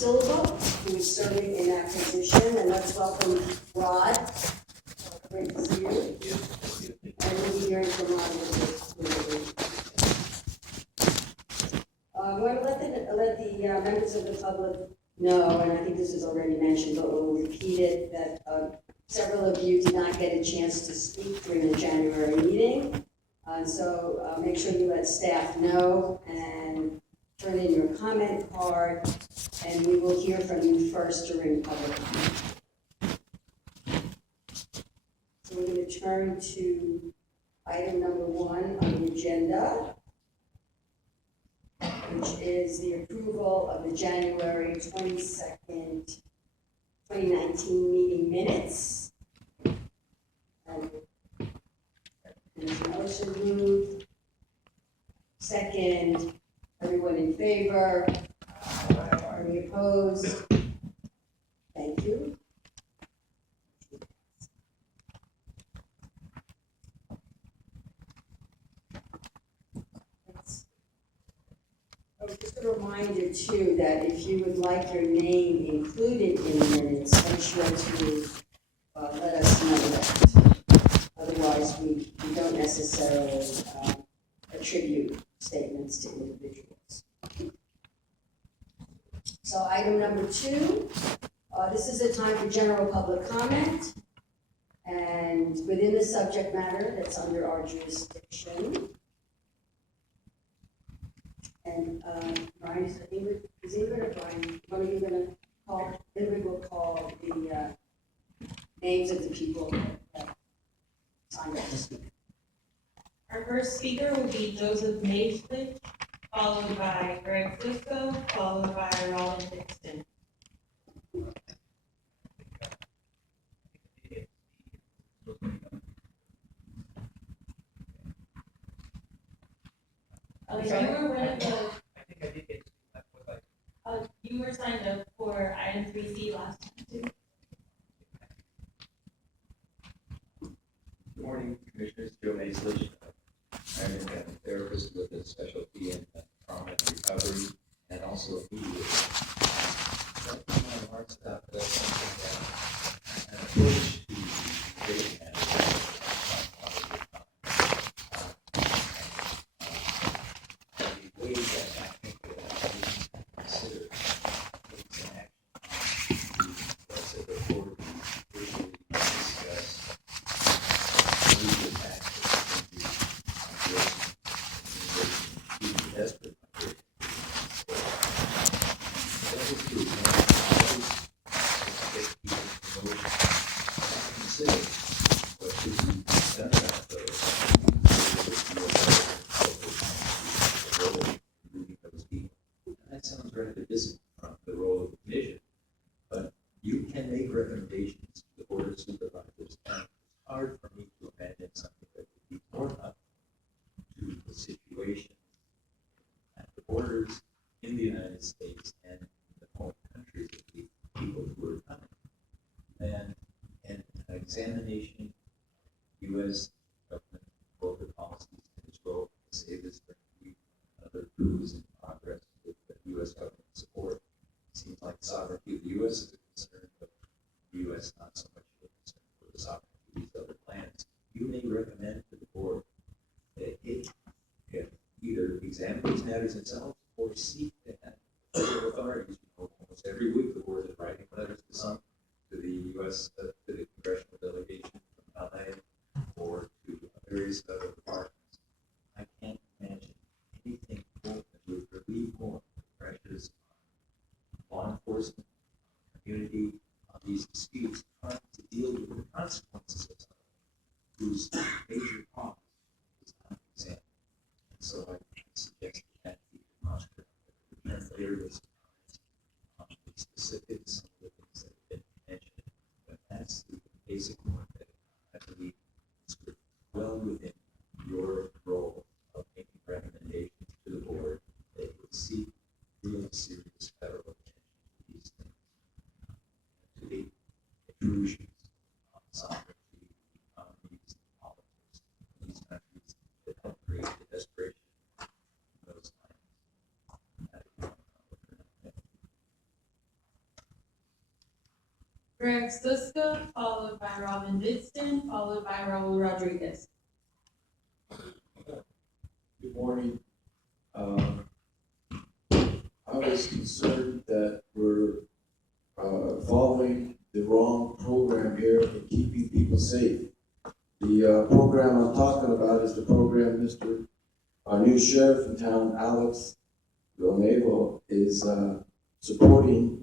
Silva, who is serving in that position, and let's welcome Rod. Great to see you. And we'll be hearing from Rod in a bit. I want to let the members of the public know, and I think this is already mentioned, but we'll repeat it, that several of you did not get a chance to speak during the January meeting. So make sure you let staff know and turn in your comment card, and we will hear from you first during public comment. So we're going to turn to item number 1 on the agenda, which is the approval of the January 22nd, 2019 meeting minutes. And there's a motion moved. Second, everyone in favor? Any opposed? Thank you. Just a reminder too that if you would like your name included in the minutes, make sure to let us know that. Otherwise, we don't necessarily attribute statements to individuals. So item number 2, this is a time for general public comment, and within the subject matter that's under our jurisdiction. And Brian, is Ingrid or Brian? What are you going to call? Ingrid will call the names of the people that signed up to speak. Our first speaker will be Joseph Naismith, followed by Greg Fusco, followed by Roland Dixon. You were one of the. I think I did get You were signed up for item 3C last time too. Good morning, Commissioners. Joe Maislich. I'm a therapist with a specialty in trauma and recovery, and also immediate. My heart stuff does something that an approach to dating management. The way that I think that we consider taking action to set the board visually discuss legal tactics into migration, desperate migration. That is true. Always expect people to know and consider what should be done about those. Those people. And that sounds rather distant from the role of the commission, but you can make recommendations to the board of supervisors, and it's hard for me to imagine something that would be more up to the situation at the borders in the United States and in the home countries of the people who are coming than an examination of U.S. government corporate policies and its role to save this country and other coups in progress with the U.S. government support. It seems like the sovereignty of the U.S. is a concern, but the U.S. not so much of a concern for the sovereignty of these other lands. You may recommend to the board that it either examine these matters itself or seek to have federal authorities. Almost every week the board is writing letters to the U.S. To the congressional delegation from LA or to various federal departments. I can't imagine anything more that would relieve more pressures on law enforcement, community, on these disputes, trying to deal with the consequences of something whose major cause is not examined. And so I suggest that the demonstrator later this on the specifics of the things that have been mentioned, but that's the basic point that I believe is well within your role of making recommendations to the board that would seek real serious federal attention to these things, to the intrusions on sovereignty, economies, and politics in these countries that help create the desperation in those lands. That is what I'm looking at. Greg Cisco, followed by Robin Ditston, followed by Raul Rodriguez. Good morning. I was concerned that we're following the wrong program here and keeping people safe. The program I'm talking about is the program our new sheriff in town, Alex Villanueva, is supporting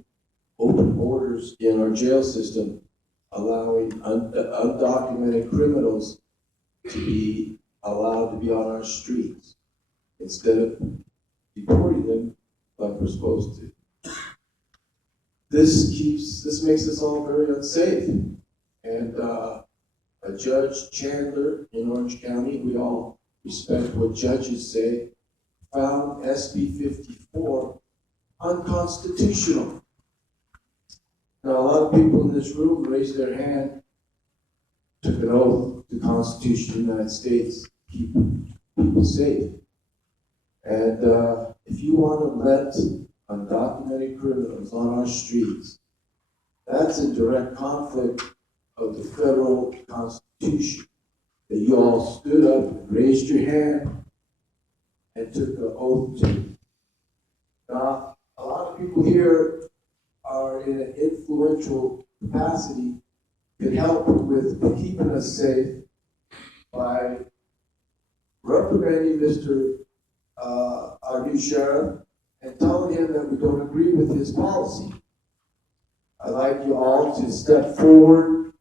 open borders in our jail system, allowing undocumented criminals to be allowed to be on our streets instead of deporting them like we're supposed to. This makes us all very unsafe. And a Judge Chandler in Orange County, we all respect what judges say, found SB 54 unconstitutional. Now, a lot of people in this room raised their hand, took an oath to the Constitution of the United States, keep people safe. And if you want to let undocumented criminals on our streets, that's in direct conflict of the federal Constitution that you all stood up and raised your hand and took an oath to. Now, a lot of people here are in an influential capacity, can help with keeping us safe by reprimanding our new sheriff and telling him that we don't agree with his policy. I'd like you all to step forward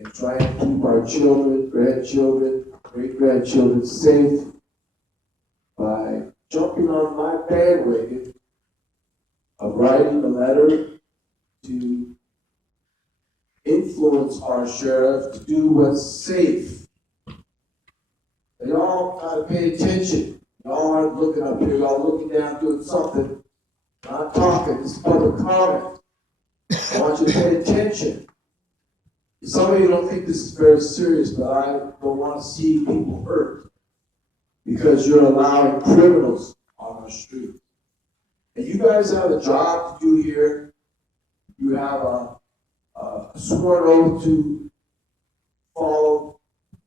and try and keep our children, grandchildren, great-grandchildren safe by jumping on my bandwagon of writing a letter to influence our sheriff to do what's safe. And y'all gotta pay attention. Y'all aren't looking up here, y'all looking down doing something. Not talking, this is public comment. I want you to pay attention. Some of you don't think this is very serious, but I don't want to see people hurt because you're allowing criminals on our street. And you guys have a job to do here. You have a sworn oath to follow,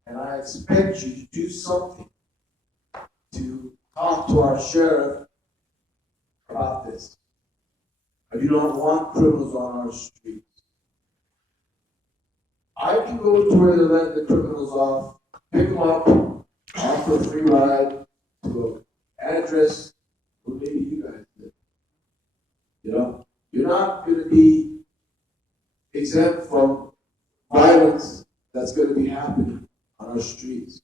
and I expect you to do something to talk to our sheriff about this. You don't want criminals on our streets. I can go to where they're letting the criminals off, pick them up, offer a free ride to an address where maybe you guys live. You know, you're not going to be exempt from violence that's going to be happening on our streets.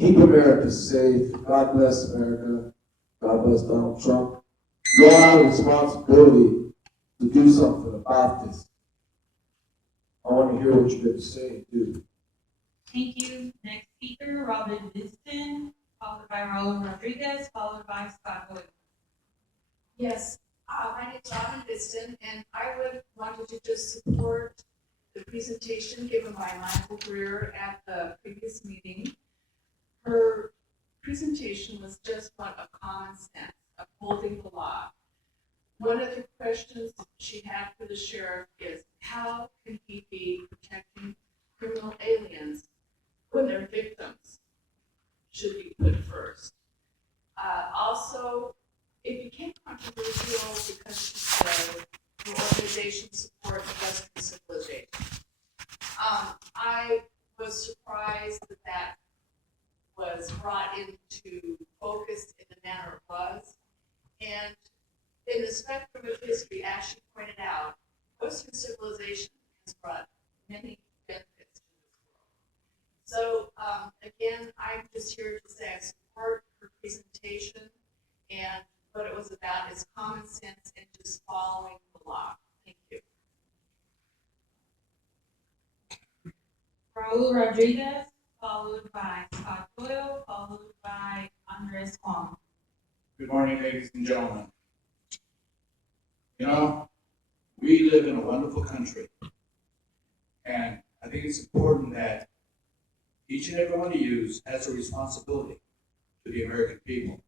Keep America safe. God bless America. God bless Donald Trump. You all have a responsibility to do something about this. I want to hear what you're going to say and do. Thank you. Next speaker, Robin Ditston, followed by Raul Rodriguez, followed by Scott Williams. Yes, my name is Robin Ditston, and I would wanted to just support the presentation given by Michael Greer at the previous meeting. Her presentation was just one of common sense, upholding the law. One of the questions she had for the sheriff is, how can he be protecting criminal aliens when their victims should be put first? Also, it became controversial because she said the organization supports Western civilization. I was surprised that that was brought into focus in the manner it was. And in the spectrum of history, as she pointed out, Western civilization has brought many benefits to this world. So again, I'm just here to say I support her presentation, and what it was about is common sense and just following the law. Thank you. Raul Rodriguez, followed by Scott Doyle, followed by Andres Juan. Good morning, ladies and gentlemen. You know, we live in a wonderful country, and I think it's important that each and every one of you has a responsibility to the American people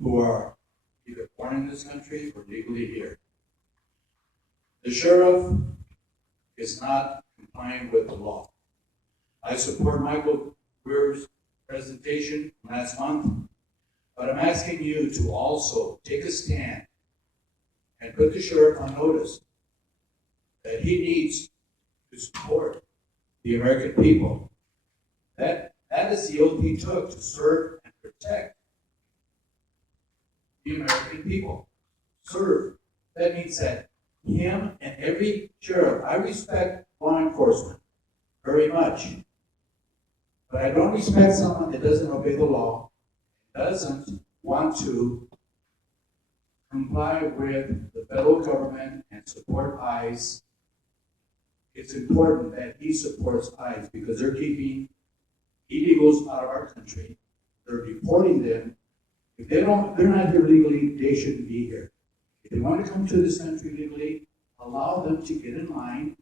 who are either born in this country or legally here. The sheriff is not complying with the law. I support Michael Greer's presentation last month, but I'm asking you to also take a stand and put the sheriff on notice that he needs to support the American people. That is the oath he took to serve and protect the American people. Serve. That means that him and every sheriff, I respect law enforcement very much. But I don't respect someone that doesn't obey the law, doesn't want to comply with the federal government and support ICE. It's important that he supports ICE because they're keeping illegals out of our country. They're deporting them. If they're not here legally, they shouldn't be here. If they want to come to this country legally, allow them to get in line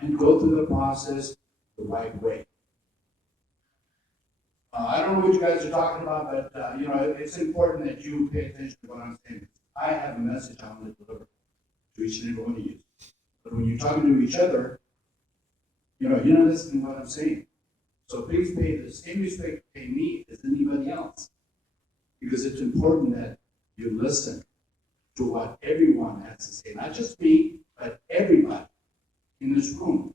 and go through the process the right way. I don't know what you guys are talking about, but it's important that you pay attention to what I'm saying. I have a message I want to deliver to each and every one of you. But when you're talking to each other, you're not listening to what I'm saying. So please pay the same respect to pay me as anybody else. Because it's important that you listen to what everyone has to say. Not just me, but everybody in this room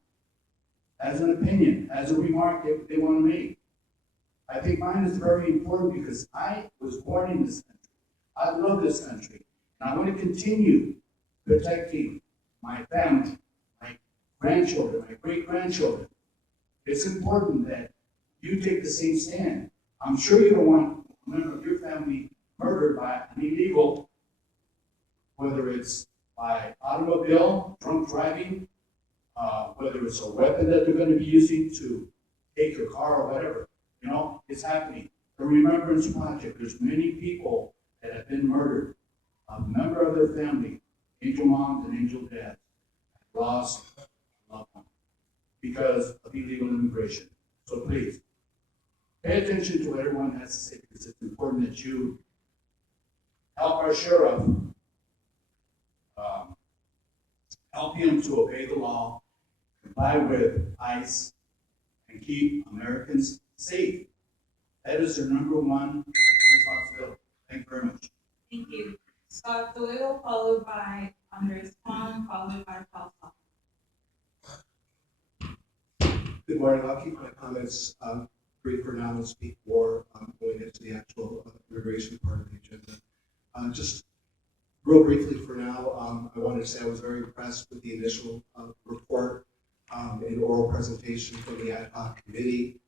has an opinion, has a remark they want to make. I think mine is very important because I was born in this country. I love this country. And I want to continue protecting my family, my grandchildren, my great-grandchildren. It's important that you take the same stand. I'm sure you don't want a member of your family murdered by an illegal, whether it's by automobile, drunk driving, whether it's a weapon that they're going to be using to take your car or whatever. It's happening. The Remembrance Project, there's many people that have been murdered. A member of their family, angel moms and angel dads, lost a loved one because of illegal immigration. So please, pay attention to what everyone has to say because it's important that you help our sheriff, help him to obey the law, comply with ICE, and keep Americans safe. That is their number one responsibility. Thank you very much. Thank you. Scott Doyle, followed by Andres Kwan, followed by Paul Soft. Good morning. I'll keep my comments brief for now and speak more going into the actual immigration part of the agenda. Just real briefly for now, I wanted to say I was very impressed with the initial report and oral presentation from the ad hoc committee.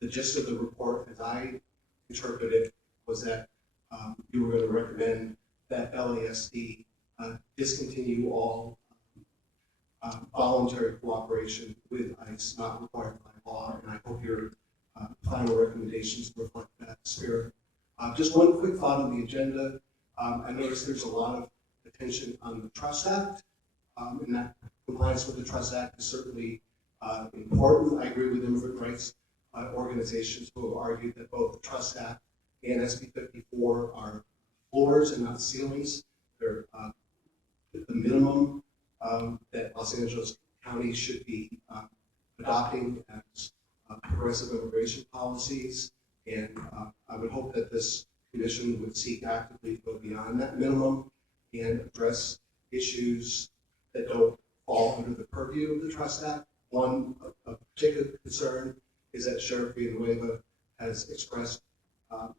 The gist of the report, as I interpreted it, was that you were going to recommend that LASD discontinue all voluntary cooperation with ICE not required by law, and I hope your final recommendations reflect that spirit. Just one quick thought on the agenda. I noticed there's a lot of attention on the Trust Act, and that compliance with the Trust Act is certainly important. I agree with immigrant rights organizations who have argued that both the Trust Act and SB 54 are floors and not ceilings. They're the minimum that Los Angeles County should be adopting as progressive immigration policies. And I would hope that this commission would seek actively to go beyond that minimum and address issues that don't fall under the purview of the Trust Act. One of particular concern is that Sheriff Villanueva has expressed an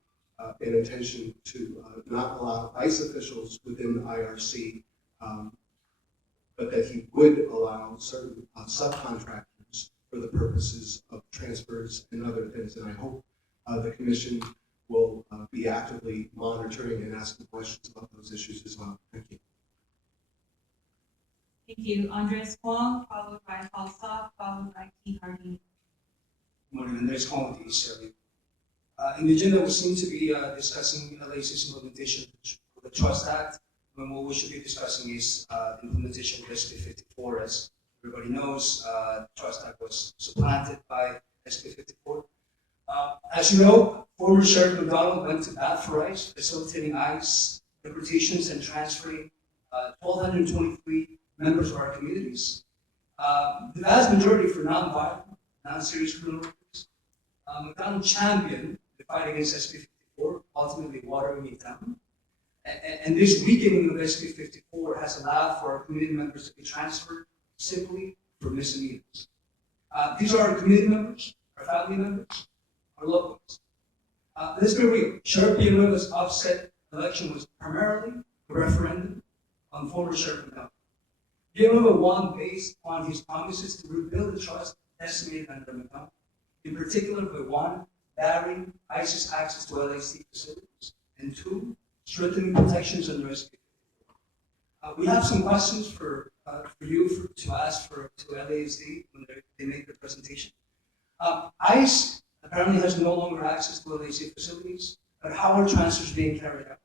intention to not allow ICE officials within the IRC, but that he would allow certain subcontractors for the purposes of transfers and other things. And I hope the commission will be actively monitoring and asking questions about those issues as well. Thank you. Thank you. Andres Kwan, followed by Paul Soft, followed by Keith Hardy. Good morning, Andres Kwan with the ECW. In the agenda, we seem to be discussing LAC's implementation of the Trust Act, when what we should be discussing is the implementation of SB 54. As everybody knows, the Trust Act was supplanted by SB 54. As you know, former Sheriff McDonald went to bat for ICE, facilitating ICE deportations and transferring 1,223 members of our communities. The vast majority for non-violent, non-serious criminal records. McDonald championed the fight against SB 54, ultimately watering it down. And this weakening of SB 54 has allowed for our community members to be transferred simply for misdemeanors. These are our community members, our family members, our loved ones. Let's be real. Sheriff Villanueva's offset election was primarily a referendum on former Sheriff McDonald. Villanueva won based on his promises to rebuild the trust estimated under McDonald, in particular by one, barring ISIS access to LAC facilities, and two, strengthening protections under SB. We have some questions for you to ask to LASD when they make their presentation. ICE apparently has no longer access to LAC facilities, but how are transfers being carried out?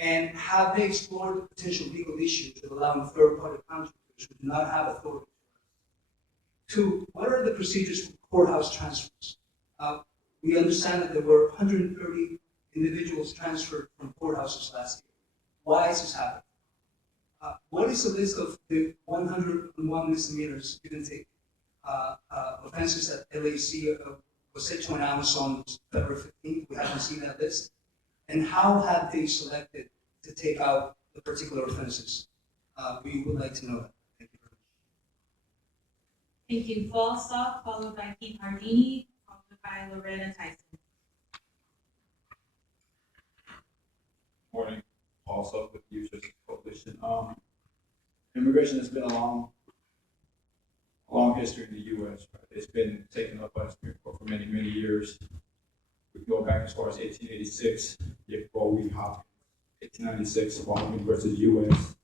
And have they explored the potential legal issues of allowing third-party contractors who do not have authority? Two, what are the procedures for courthouse transfers? We understand that there were 130 individuals transferred from courthouses last year. Why is this happening? What is the list of the 101 misdemeanors, give and take, offenses that LAC was set to announce on February 15th? We haven't seen that list. And how have they selected to take out the particular offenses? We would like to know that. Thank you very much. Thank you. Falstaff, followed by Keith Hardini, followed by Loretta Tyson. Morning, also with the Youth Justice Coalition. Immigration has been a long history in the U.S. Right? It's been taken up by the Supreme Court for many, many years. We go back as far as 1886, Roe v. Hopkins, 1896, Washington versus U.S.,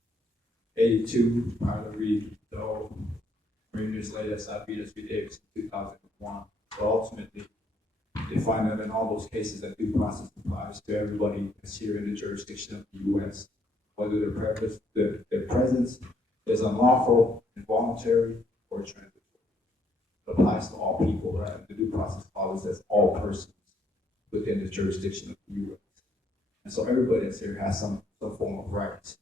82, Tyler Reed, Doe, 3 years later, Savitas v. Davis in 2001. But ultimately, they find that in all those cases that due process applies to everybody that's here in the jurisdiction of the U.S., whether their presence is unlawful, involuntary, or transitory. It applies to all people, right? The due process follows as all persons within the jurisdiction of the U.S. And so everybody that's here has some form of rights.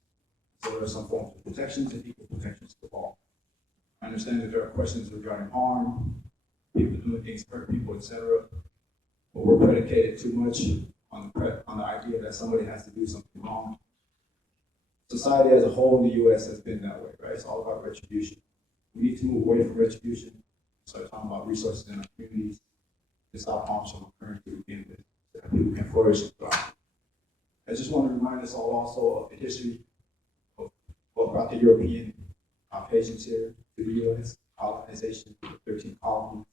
So there are some forms of protections and equal protections to all. I understand that there are questions regarding harm, people doing things to hurt people, etc. But we're predicated too much on the idea that somebody has to do something wrong. Society as a whole in the U.S. has been that way, right? It's all about retribution. We need to move away from retribution, start talking about resources in our communities, to stop harm from occurring to begin with, so that people can flourish and thrive. I just want to remind us all also of the history of what brought the European patients here to the U.S., colonization, the 13 colonies,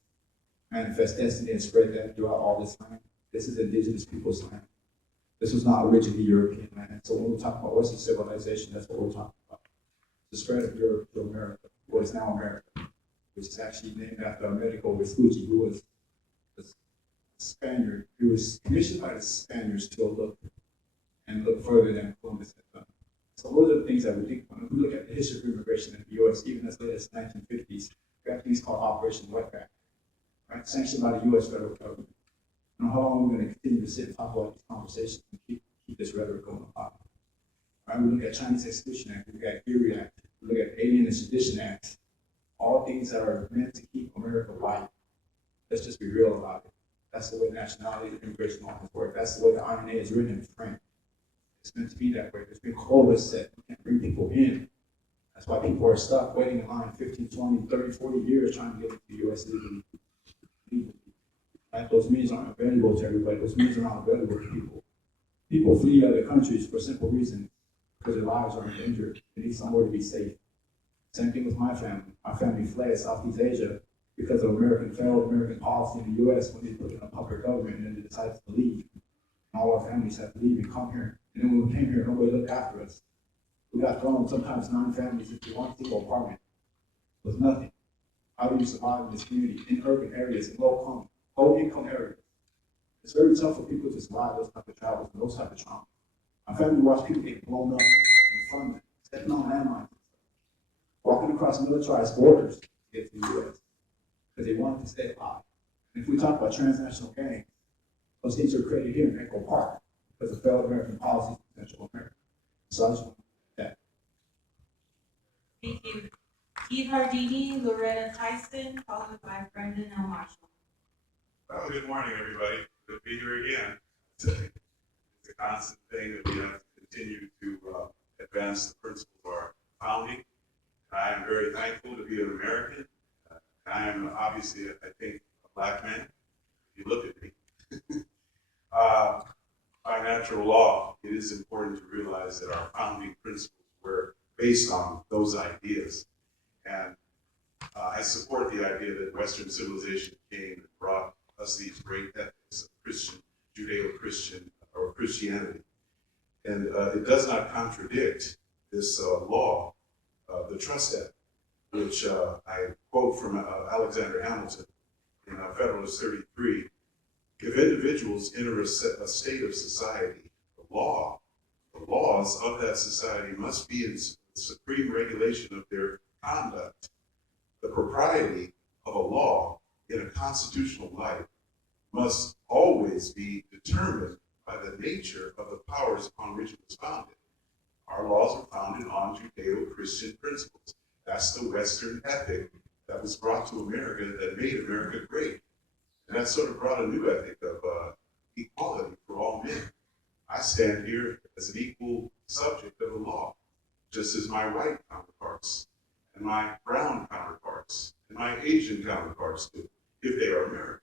manifest destiny and spread that throughout all this land. This is indigenous people's land. This was not originally European land. So when we talk about Western civilization, that's what we're talking about. The spread of Europe to America, what is now America, which is actually named after Amerigo Vespucci, who was a Spaniard. He was commissioned by the Spaniards to look further than Columbus had done. So those are the things that we think when we look at the history of immigration in the U.S., even as late as the 1950s, we have things called Operation Wetback, right? Sanctioned by the U.S. federal government. I don't know how long we're going to continue to sit and talk about these conversations and keep this rhetoric going on. Right? We look at Chinese Exclusion Act, we look at Erie Act, we look at Alien and Sedition Act, all things that are meant to keep America white. Let's just be real about it. That's the way nationality and immigration law has worked. That's the way the INA is written and framed. It's meant to be that way. There's been quotas set. You can't bring people in. That's why people are stuck waiting in line 15, 20, 30, 40 years trying to get into the U.S. legally. Right? Those means aren't available to everybody. Those means are not available to people. People flee other countries for simple reasons, because their lives are endangered. They need somewhere to be safe. Same thing with my family. My family fled Southeast Asia because of failed American policy in the U.S. when they put in a puppet government and then they decided to leave. And all our families had to leave and come here. And then when we came here, nobody looked after us. We got thrown sometimes 9 families into one single apartment with nothing. How do you survive in this community, in urban areas, in low income areas? It's very tough for people to survive those type of travels and those type of trauma. My family watched people get blown up in front of them, stepping on landmines, walking across militarized borders to get to the U.S. because they wanted to stay alive. And if we talk about transnational gangs, those things are created here in Echo Park because of failed American policies in Central America. So I just want to that. Thank Keith Hardini, Loretta Tyson, followed by Brendan L. Marshall. Well, good morning, everybody. Good to be here again. It's a constant thing that we have to continue to advance the principles of our founding. I am very thankful to be an American. I am obviously, I think, a black man, if you look at me. By natural law, it is important to realize that our founding principles were based on those ideas. And I support the idea that Western civilization came and brought us these great ethics of Christian, Judeo-Christian, or Christianity. And it does not contradict this law, the Trust Act, which I quote from Alexander Hamilton in Federalist 33. If individuals enter a state of society, the laws of that society must be in supreme regulation of their conduct. The propriety of a law in a constitutional life must always be determined by the nature of the powers upon which it was founded. Our laws are founded on Judeo-Christian principles. That's the Western ethic that was brought to America that made America great. And that sort of brought a new ethic of equality for all men. I stand here as an equal subject of the law, just as my white counterparts and my brown counterparts and my Asian counterparts do, if they are American.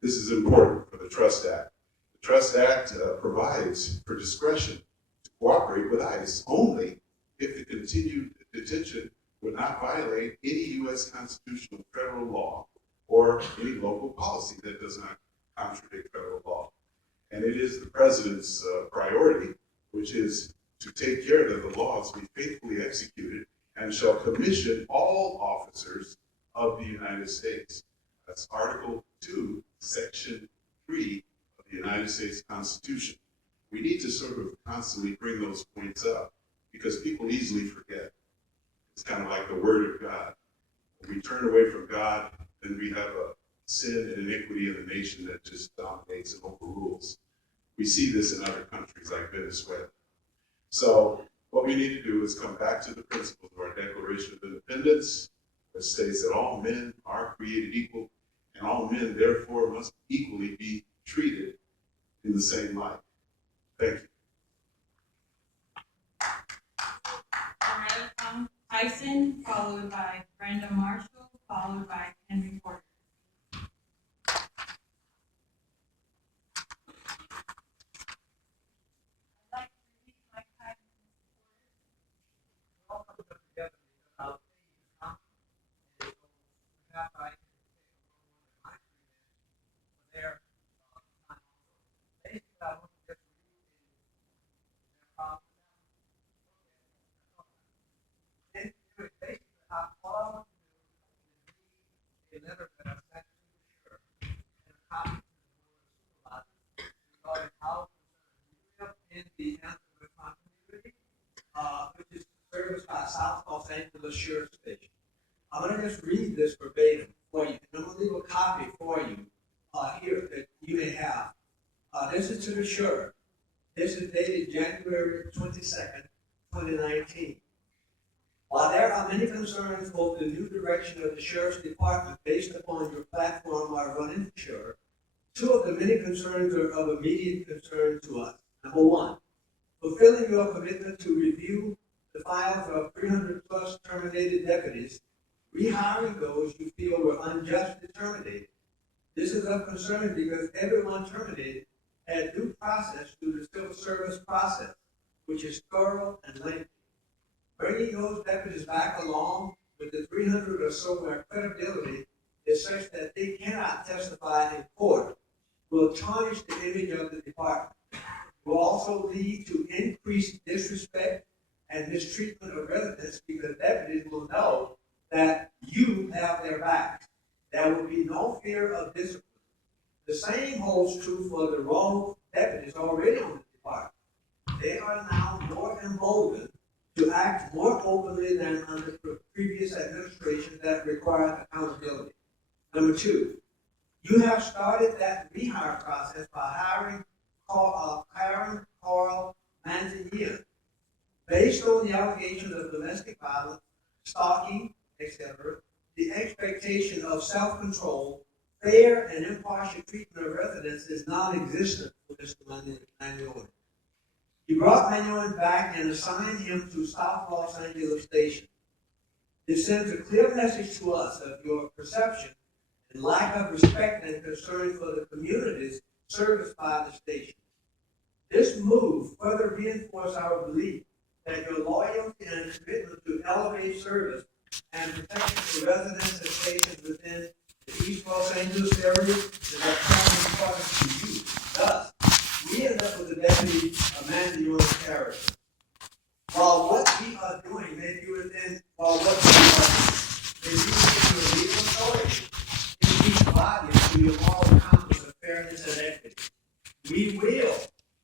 This is important for the Trust Act. The Trust Act provides for discretion to cooperate with ICE only if the continued detention would not violate any U.S. constitutional federal law or any local policy that does not contradict federal law. And it is the president's priority, which is to take care that the laws be faithfully executed and shall commission all officers of the United States. That's Article 2, Section 3 of the United States Constitution. We need to sort of constantly bring those points up because people easily forget. It's kind of like the Word of God. When we turn away from God, then we have a sin and iniquity in the nation that just dominates and overrules. We see this in other countries like Venezuela. So what we need to do is come back to the principles of our Declaration of Independence, which states that all men are created equal, and all men therefore must equally be treated in the same light. Thank you. Loretta Tyson, followed by Brenda Marshall, followed by Henry Porter. Which is serviced by South Los Angeles Sheriff Station. I'm going to just read this verbatim for you, and I'm going to leave a copy for you here that you may have. This is to the sheriff. This is dated January 22nd, 2019. While there are many concerns over the new direction of the Sheriff's Department based upon your platform while running for sheriff, two of the many concerns are of immediate concern to us. Number one, fulfilling your commitment to review the files of 300 plus terminated deputies, rehiring those you feel were unjustly terminated. This is of concern because everyone terminated had due process through the civil service process, which is thorough and lengthy. Bringing those deputies back along with the 300 or so where credibility is such that they cannot testify in court will tarnish the image of the department. Will also lead to increased disrespect and mistreatment of residents because deputies will know that you have their backs. There will be no fear of discipline. The same holds true for the rogue deputies already on the department. They are now more emboldened to act more openly than under previous administrations that required accountability. Number two, you have started that rehire process by hiring Carl Manzanilla. Based on the allegations of domestic violence, stalking, etc., the expectation of self-control, fair and impartial treatment of residents is non-existent for Mr. Manuel. He brought Manuel back and assigned him to South Los Angeles Station. This sends a clear message to us of your perception and lack of respect and concern for the communities serviced by the station. This move further reinforces our belief that your loyalty and commitment to elevate service and protection to residents and stations within the East Los Angeles area is of paramount importance to you. Thus, we end up with a deputy Amanda Yuan's character. While what we are doing may be within, your legal authority, it speaks volumes to your moral compass of fairness and equity. We will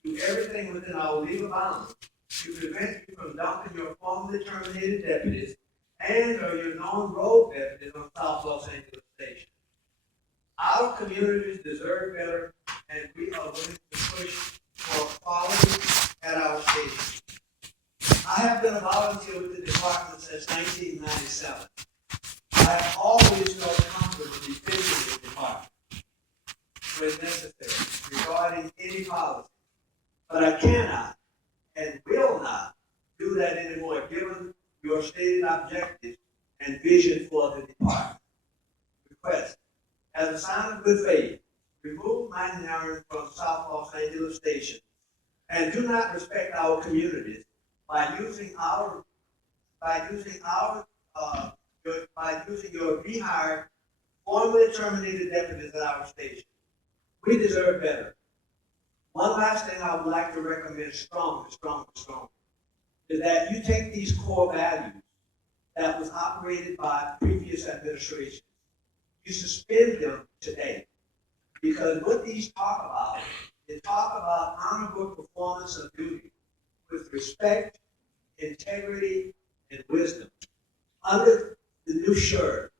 do everything within our legal bounds to prevent you from dumping your formally terminated deputies and or your known road deputies on South Los Angeles Station. Our communities deserve better, and we are willing to push for quality at our station. I have been a volunteer with the department since 1997. I have always felt comfortable defending the department when necessary regarding any policy. But I cannot and will not do that anymore, given your stated objectives and vision for the department. Request, as a sign of good faith, remove my narrative from South Los Angeles Station and do not respect our communities by using your rehired, formerly terminated deputies at our station. We deserve better. One last thing I would like to recommend strongly, is that you take these core values that was operated by previous administrations. You suspend them today. Because what these talk about is honorable performance of duty with respect, integrity, and wisdom. Under the new shirt,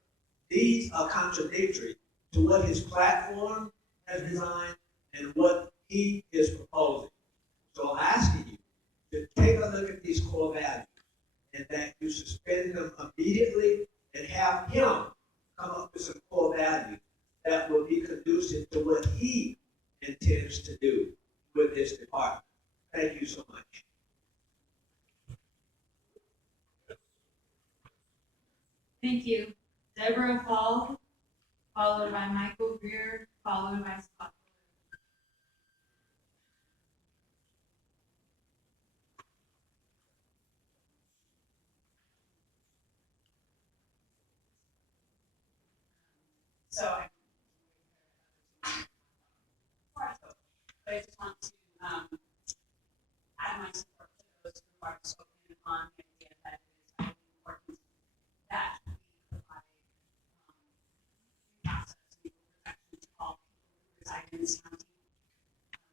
these are contradictory to what his platform has designed and what he is proposing. So I'm asking you to take a look at these core values and that you suspend them immediately and have him come up with some core values that will be conducive to what he intends to do with this department. Thank you so much. Thank you. Deborah Fall, followed by Michael Greer, followed by Scott. So I just want to add my support to those who are spoken on the idea that it is highly important that we provide process legal protection to all people who reside in this county.